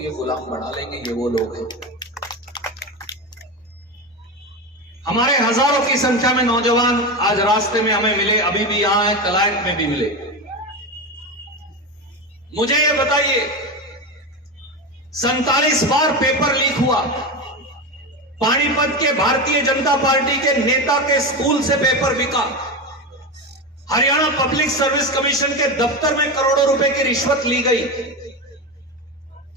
ये गुलाम बना लेंगे, ये वो लोग हैं। हमारे हजारों की संख्या में नौजवान आज रास्ते में हमें मिले, अभी भी यहां है, कलायत में भी मिले। मुझे ये बताइए, 47 बार पेपर लीक हुआ, पानीपत के भारतीय जनता पार्टी के नेता के स्कूल से पेपर बिका, हरियाणा पब्लिक सर्विस कमीशन के दफ्तर में करोड़ों रुपए की रिश्वत ली गई।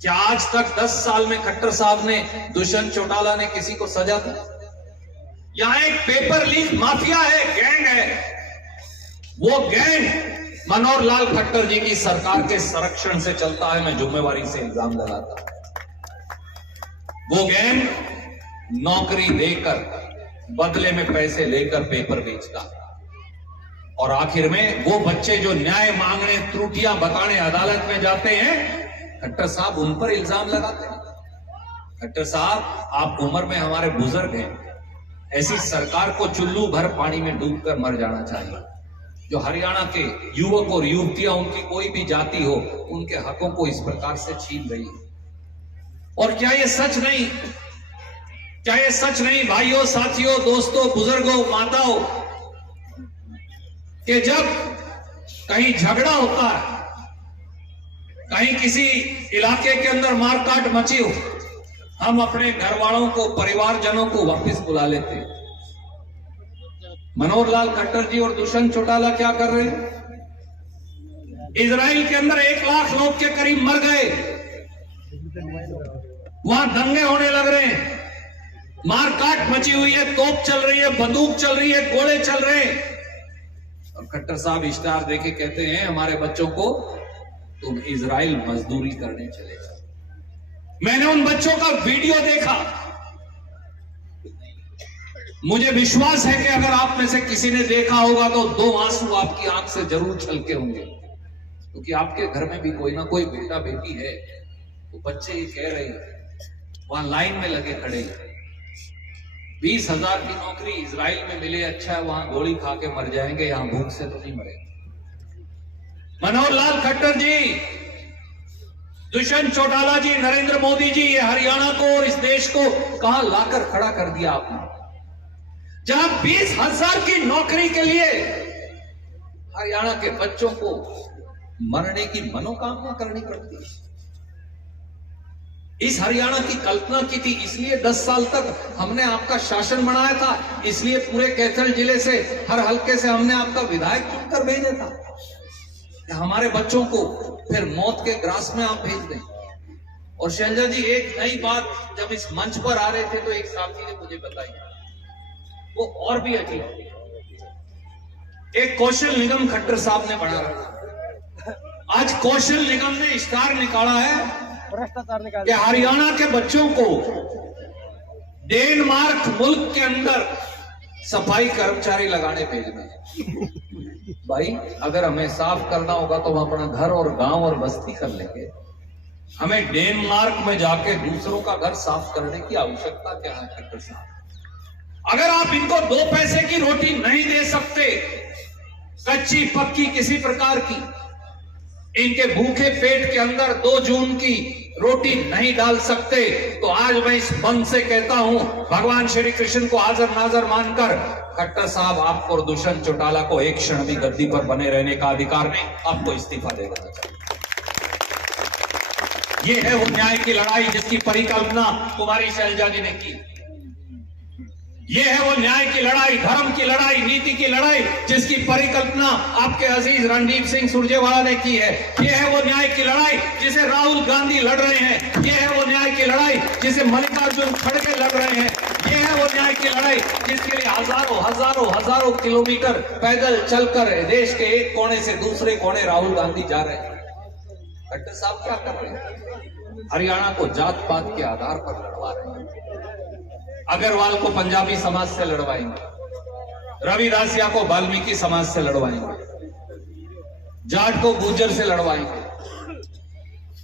क्या आज तक 10 साल में खट्टर साहब ने, दुष्यंत चौटाला ने किसी को सजा दी? यहां एक पेपर लीक माफिया है, गैंग है। वो गैंग मनोहर लाल खट्टर जी की सरकार के संरक्षण से चलता है, मैं जिम्मेवारी से इल्जाम लगाता हूं। वो गैंग नौकरी देकर बदले में पैसे लेकर पेपर बेचता, और आखिर में वो बच्चे जो न्याय मांगने, त्रुटियां बताने अदालत में जाते हैं, खट्टर साहब उन पर इल्जाम लगाते हैं। खट्टर साहब, आप उम्र में हमारे बुजुर्ग हैं, ऐसी सरकार को चुल्लू भर पानी में डूबकर मर जाना चाहिए। जो हरियाणा के युवक और युवतियां, उनकी कोई भी जाति हो, उनके हकों को इस प्रकार से छीन रही है। और क्या ये सच नहीं, क्या ये सच नहीं भाइयों, साथियों, दोस्तों, बुजुर्गों, माताओं, कि जब कहीं झगड़ा होता है, कहीं किसी इलाके के अंदर मारकाट मची हो, हम अपने घर वालों को, परिवारजनों को वापस बुला लेते हैं। मनोहर लाल खट्टर जी और दुष्यंत चौटाला क्या कर रहे हैं? इजराइल के अंदर 1 लाख लोग के करीब मर गए, वहां दंगे होने लग रहे हैं, मारकाट मची हुई है, तोप चल रही है, बंदूक चल रही है, गोले चल रहे हैं, और खट्टर साहब इश्तार देके कहते हैं हमारे बच्चों को, तुम इजराइल मजदूरी करने चले जाओ। मैंने उन बच्चों का वीडियो देखा, मुझे विश्वास है कि अगर आप में से किसी ने देखा होगा तो 2 आंसू आपकी आंख से जरूर छलके होंगे, क्योंकि आपके घर में भी कोई ना कोई बेटा बेटी है। तो बच्चे ये कह रहे हैं, वहां लाइन में लगे खड़े, 20,000 की नौकरी इजराइल में मिले, अच्छा है, वहां गोली खा के मर जाएंगे, यहां भूख से तो नहीं मरेंगे। मनोहर लाल खट्टर जी, दुष्यंत चौटाला जी, नरेंद्र मोदी जी, ये हरियाणा को और इस देश को कहां लाकर खड़ा कर दिया आपने, जहां 20,000 की नौकरी के लिए हरियाणा के बच्चों को मरने की मनोकामना करनी पड़ती है। इस हरियाणा की कल्पना की थी, इसलिए 10 साल तक हमने आपका शासन बनाया था, इसलिए पूरे कैथल जिले से, हर हल्के से हमने आपका विधायक चुनकर भेजा था, कि हमारे बच्चों को फिर मौत के ग्रास में आप भेज दें। और शैलजा जी, एक नई बात जब इस मंच पर आ रहे थे तो एक साथी ने मुझे बताई, वो और भी अजीब, एक कौशल निगम खट्टर साहब ने बना रखा। आज कौशल निगम ने इश्तार निकाला है कि हरियाणा के बच्चों को डेनमार्क मुल्क के अंदर सफाई कर्मचारी लगाने भेजना। भाई, अगर हमें साफ करना होगा तो हम अपना घर और गांव और बस्ती कर लेंगे, हमें डेनमार्क में जाके दूसरों का घर साफ करने की आवश्यकता क्या है? खट्टर साहब, अगर आप इनको 2 पैसे की रोटी नहीं दे सकते, कच्ची पक्की किसी प्रकार की, इनके भूखे पेट के अंदर 2 जून की रोटी नहीं डाल सकते, तो आज मैं इस मंच से कहता हूं, भगवान श्री कृष्ण को हाजिर नाजर मानकर, खट्टर साहब, आपको और दुष्यंत चौटाला को एक क्षण भी गद्दी पर बने रहने का अधिकार नहीं, आपको इस्तीफा दे देना चाहिए। ये है वो न्याय की लड़ाई जिसकी परिकल्पना कुमारी शैलजा जी ने की। ये है वो न्याय की लड़ाई, धर्म की लड़ाई, नीति की लड़ाई जिसकी परिकल्पना आपके अजीज रणदीप सिंह सुरजेवाला ने की है। ये है वो न्याय की लड़ाई जिसे राहुल गांधी लड़ रहे हैं। ये है वो न्याय की लड़ाई जिसे मल्लिकार्जुन खड़गे लड़ रहे हैं। ये है वो न्याय की लड़ाई जिसके लिए हजारों किलोमीटर पैदल चलकर देश के एक कोने से दूसरे कोने राहुल गांधी जा रहे हैं। खट्टर साहब क्या कर रहे हैं? हरियाणा को जात पात के आधार पर लड़वा रहे हैं। अग्रवाल को पंजाबी समाज से लड़वाएंगे, रविदासिया को वाल्मीकि समाज से लड़वाएंगे, जाट को गुर्जर से लड़वाएंगे,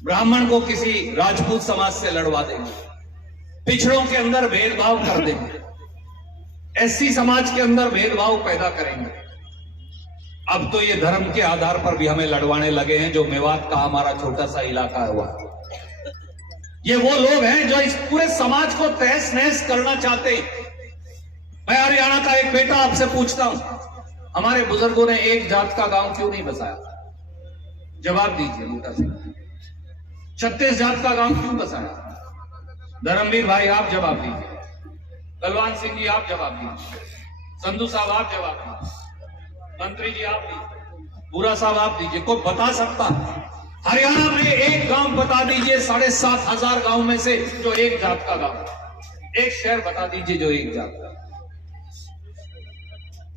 ब्राह्मण को किसी राजपूत समाज से लड़वा देंगे, पिछड़ों के अंदर भेदभाव कर देंगे, एससी समाज के अंदर भेदभाव पैदा करेंगे। अब तो ये धर्म के आधार पर भी हमें लड़वाने लगे हैं। जो मेवात का हमारा छोटा सा इलाका है, वह ये वो लोग हैं जो इस पूरे समाज को तहस नहस करना चाहते हैं। मैं हरियाणा का एक बेटा आपसे पूछता हूं, हमारे बुजुर्गों ने एक जात का गांव क्यों नहीं बसाया? जवाब दीजिए बूटा सिंह। 36 जात का गांव क्यों बसाया? धर्मवीर भाई आप जवाब दीजिए। बलवान सिंह जी आप जवाब दीजिए। संधू साहब आप जवाब दीजिए। मंत्री जी आप दीजिए। बुरा साहब आप दीजिए। कोई बता सकता? हरियाणा में एक गांव बता दीजिए 7,500 गांव में से जो एक जात का गांव। एक शहर बता दीजिए जो एक जात का।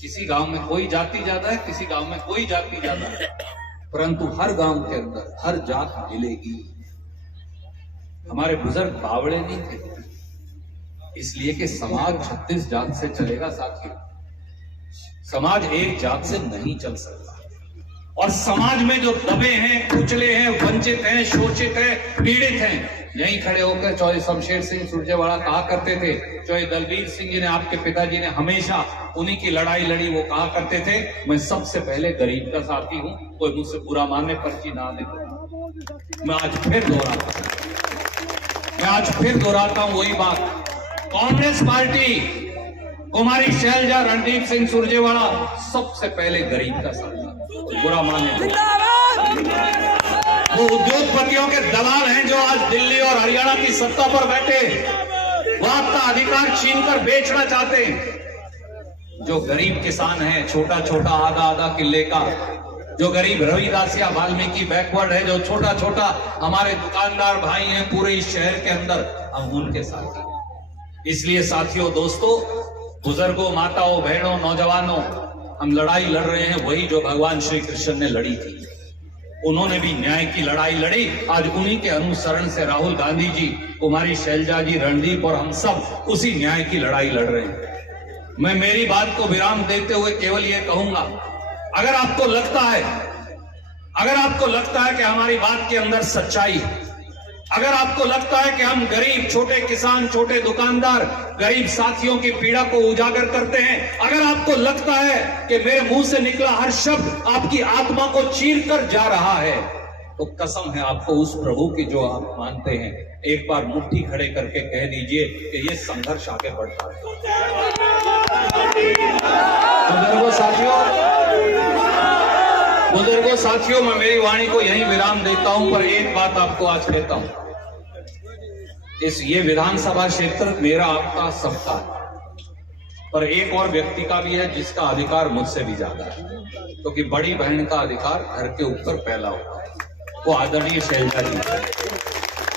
किसी गांव में कोई जाति ज्यादा है, किसी गांव में कोई जाति ज्यादा है, परंतु हर गांव के अंदर हर जात मिलेगी। हमारे बुजुर्ग बावड़े नहीं थे, इसलिए कि समाज 36 जात से चलेगा साथियों। समाज एक जात से नहीं चल सकता। और समाज में जो दबे हैं, कुचले हैं, वंचित हैं, शोषित हैं, पीड़ित हैं, यहीं खड़े होकर चौधरी शमशेर सिंह सुरजेवाला कहा करते थे, चौधरी दलबीर सिंह जी ने, आपके पिताजी ने हमेशा उन्हीं की लड़ाई लड़ी। वो कहा करते थे, मैं सबसे पहले गरीब का साथी हूं, कोई मुझसे बुरा माने पर्ची ना दे। मैं आज फिर दोहराता हूं वही बात। कांग्रेस पार्टी, कुमारी शैलजा, रणदीप सिंह सुरजेवाला सबसे पहले गरीब का साथी, बुरा माने। वो उद्योगपतियों के दलाल हैं जो आज दिल्ली और हरियाणा की सत्ता पर बैठे, वो आपका अधिकार छीनकर बेचना चाहते हैं। जो गरीब किसान है, छोटा छोटा आधा किले का, जो गरीब रविदास या वाल्मीकि बैकवर्ड है, जो छोटा छोटा हमारे दुकानदार भाई हैं पूरे इस शहर के अंदर, हम उनके साथ हैं। इसलिए साथियों, दोस्तों, बुजुर्गों, माताओं, बहनों, नौजवानों, हम लड़ाई लड़ रहे हैं वही जो भगवान श्री कृष्ण ने लड़ी थी। उन्होंने भी न्याय की लड़ाई लड़ी। आज उन्हीं के अनुसरण से राहुल गांधी जी, कुमारी शैलजा जी, रणदीप और हम सब उसी न्याय की लड़ाई लड़ रहे हैं। मैं मेरी बात को विराम देते हुए केवल ये कहूंगा, अगर आपको लगता है कि हमारी बात के अंदर सच्चाई है, अगर आपको लगता है कि हम गरीब, छोटे किसान, छोटे दुकानदार, गरीब साथियों की पीड़ा को उजागर करते हैं, अगर आपको लगता है कि मेरे मुंह से निकला हर शब्द आपकी आत्मा को चीर कर जा रहा है, तो कसम है आपको उस प्रभु की जो आप मानते हैं, एक बार मुट्ठी खड़े करके कह दीजिए कि ये संघर्ष आगे बढ़ता है। बुजुर्गों साथियों, मैं मेरी वाणी को यहीं विराम देता हूं, पर एक बात आपको आज कहता हूं, ये विधानसभा क्षेत्र मेरा, आपका, सबका है, पर एक और व्यक्ति का भी है जिसका अधिकार मुझसे भी ज्यादा है, क्योंकि बड़ी बहन का अधिकार घर के ऊपर पहला होता है, वो आदरणीय शैलजा जी है।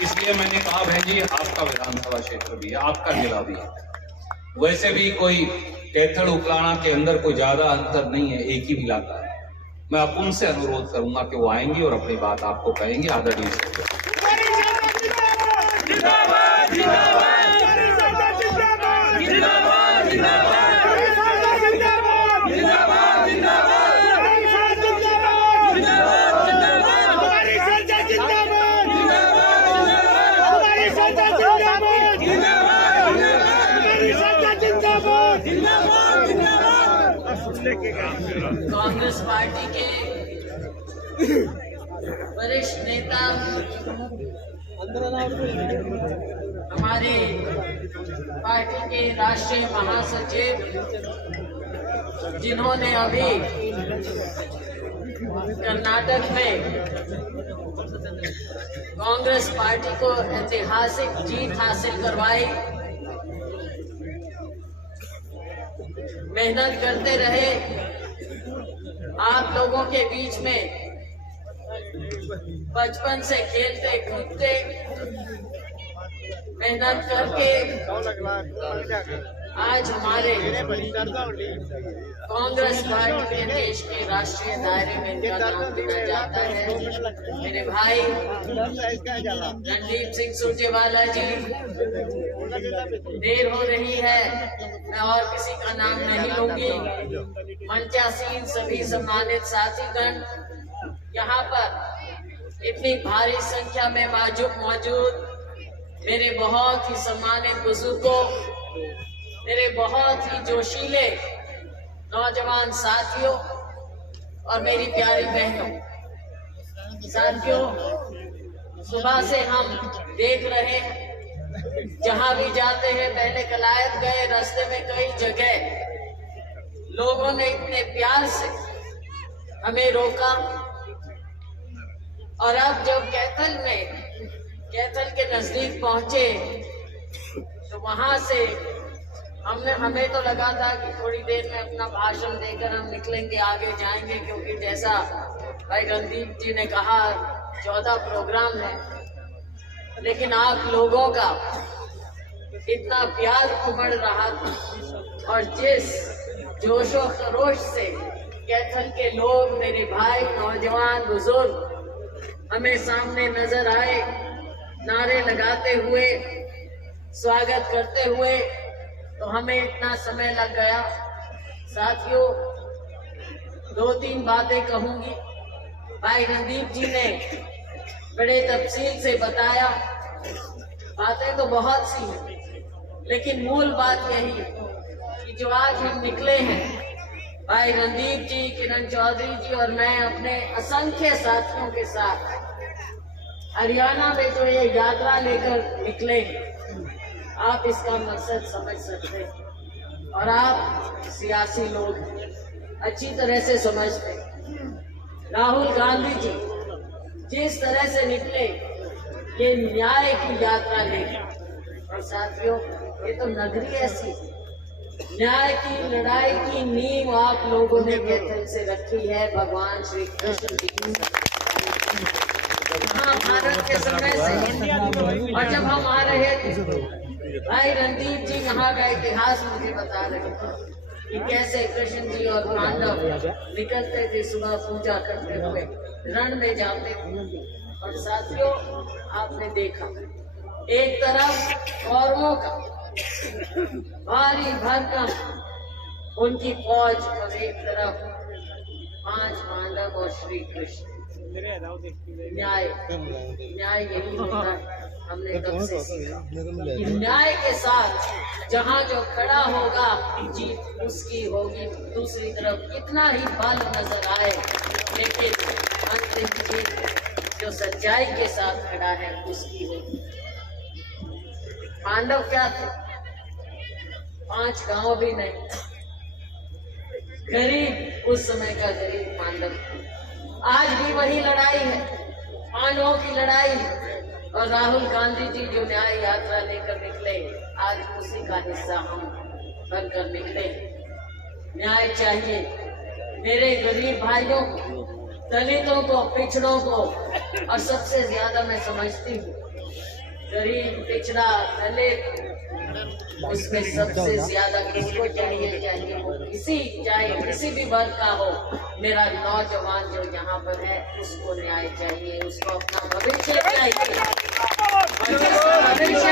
इसलिए मैंने कहा, बहन जी, आपका विधानसभा क्षेत्र भी है, आपका जिला भी है। वैसे भी कोई कैथल उकलाना के अंदर कोई ज्यादा अंतर नहीं है, एक ही इलाका है। मैं अब उनसे अनुरोध करूंगा कि वो आएंगे और अपनी बात आपको कहेंगे। आदरणीय कांग्रेस पार्टी के वरिष्ठ नेता, हमारे पार्टी के राष्ट्रीय महासचिव, जिन्होंने अभी कर्नाटक में कांग्रेस पार्टी को ऐतिहासिक जीत हासिल करवाई, मेहनत करते रहे, आप लोगों के बीच में बचपन से खेलते कूदते मेहनत करके आज हमारे कांग्रेस पार्टी के देश के राष्ट्रीय दायरे में इनका नाम लिया जाता है। मेरे भाई रणदीप सिंह सुरजेवाला जी, देर हो रही है, मैं और किसी का नाम नहीं लूंगी। मंचासीन सभी सम्मानित साथीगण, यहाँ पर इतनी भारी संख्या में मौजूद मेरे बहुत ही सम्मानित बुजुर्गों, मेरे बहुत ही जोशीले नौजवान साथियों और मेरी प्यारी बहनों, साथियों, सुबह से हम देख रहे हैं। जहां भी जाते हैं, पहले कलायत गए, रास्ते में कई जगह लोगों ने इतने प्यार से हमें रोका। और अब जब कैथल के नजदीक पहुंचे तो वहां से हमें तो लगा था कि थोड़ी देर में अपना भाषण देकर हम निकलेंगे, आगे जाएंगे, क्योंकि जैसा भाई रणदीप जी ने कहा 14 प्रोग्राम है। लेकिन आप लोगों का इतना प्यार उमड़ रहा था और जिस जोशो खरोश से कैथल के लोग, मेरे भाई, नौजवान, बुजुर्ग हमें सामने नजर आए, नारे लगाते हुए, स्वागत करते हुए, तो हमें इतना समय लग गया। साथियों, 2-3 बातें कहूंगी। भाई रणदीप जी ने बड़े तफसील से बताया, बातें तो बहुत सी हैं, लेकिन मूल बात यही है कि जो आज हम निकले हैं, भाई रणदीप जी, किरण चौधरी जी और मैं अपने असंख्य साथियों के साथ हरियाणा में जो ये यात्रा लेकर निकले हैं, आप इसका मकसद समझ सकते हैं और आप सियासी लोग अच्छी तरह से समझते हैं। राहुल गांधी जी जिस तरह से निकले, ये न्याय की यात्रा लेकर, और साथियों ये तो नगरी ऐसी, न्याय की लड़ाई की नींव आप लोगों ने कैथल से रखी है भगवान श्री कृष्ण जी की महाभारत के समय से। और जब हम आ रहे थे, भाई रणदीप जी यहाँ का इतिहास मुझे बता रहे थे कि कैसे कृष्ण जी और पांडव निकलते थे, सुबह पूजा करते हुए रण में जाते थे। और साथियों, आपने देखा एक तरफ कौरवों का भारी भरकम उनकी फौज और एक तरफ 5 पांडव और श्री कृष्ण। न्याय यही होता है, हमने तब से सीखा कि न्याय के साथ जहां जो खड़ा होगा जीत उसकी होगी। दूसरी तरफ कितना ही बल नजर आए, लेकिन अंतिम जीत जो सच्चाई के साथ खड़ा है उसकी होगी। पांडव क्या थे? 5 गांव भी नहीं, गरीब, उस समय का गरीब पांडव। आज भी वही लड़ाई है, पांडवों की लड़ाई है। और राहुल गांधी जी जो न्याय यात्रा लेकर निकले, आज उसी का हिस्सा हम बनकर निकले। न्याय चाहिए मेरे गरीब भाइयों को, दलितों को, पिछड़ों को, और सबसे ज्यादा मैं समझती हूँ गरीब, पिछड़ा, दलित, उसमें सबसे ज्यादा किसको चाहिए वो चाहे किसी भी वर्ग का हो, मेरा नौजवान जो यहाँ पर है उसको न्याय चाहिए, उसको अपना भविष्य चाहिए। और जिसका भविष्य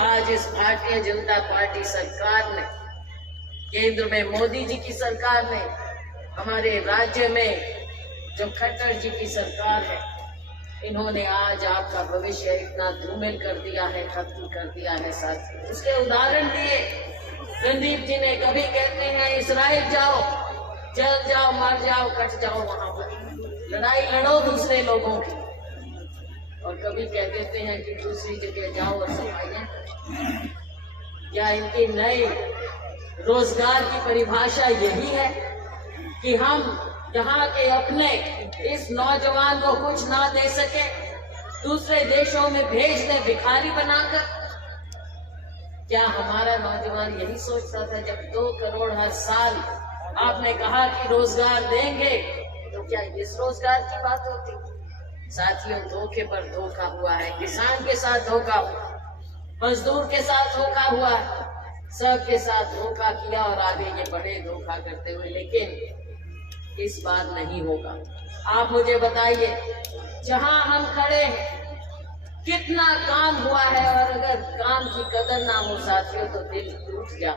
आज इस भारतीय जनता पार्टी सरकार ने, केंद्र में मोदी जी की सरकार ने, हमारे राज्य में जो खट्टर जी की सरकार है, इन्होंने आज आपका भविष्य इतना धूमिल कर दिया है, खत्म कर दिया है। साथ उसके उदाहरण दिए रणदीप जी ने। कभी कहते हैं इस्राइल जाओ, जल जाओ, मर जाओ, कट जाओ, वहां पर लड़ाई लड़ो दूसरे लोगों की, और कभी कह देते हैं कि दूसरी जगह जाओ और सफाइयां। क्या इनकी नई रोजगार की परिभाषा यही है कि हम यहाँ के अपने इस नौजवान को कुछ ना दे सके, दूसरे देशों में भेज दे भिखारी बनाकर? क्या हमारा नौजवान यही सोचता था जब 2 करोड़ हर साल आपने कहा कि रोजगार देंगे, तो क्या इस रोजगार की बात होती? साथियों, धोखे पर धोखा हुआ है, किसान के साथ धोखा हुआ, मजदूर के साथ धोखा हुआ, सबके साथ धोखा किया और आगे ये बड़े धोखा करते हुए। लेकिन इस बार नहीं होगा। आप मुझे बताइए, जहां हम खड़े हैं कितना काम हुआ है, और अगर काम की कदर ना हो साथियों तो दिल टूट जाता।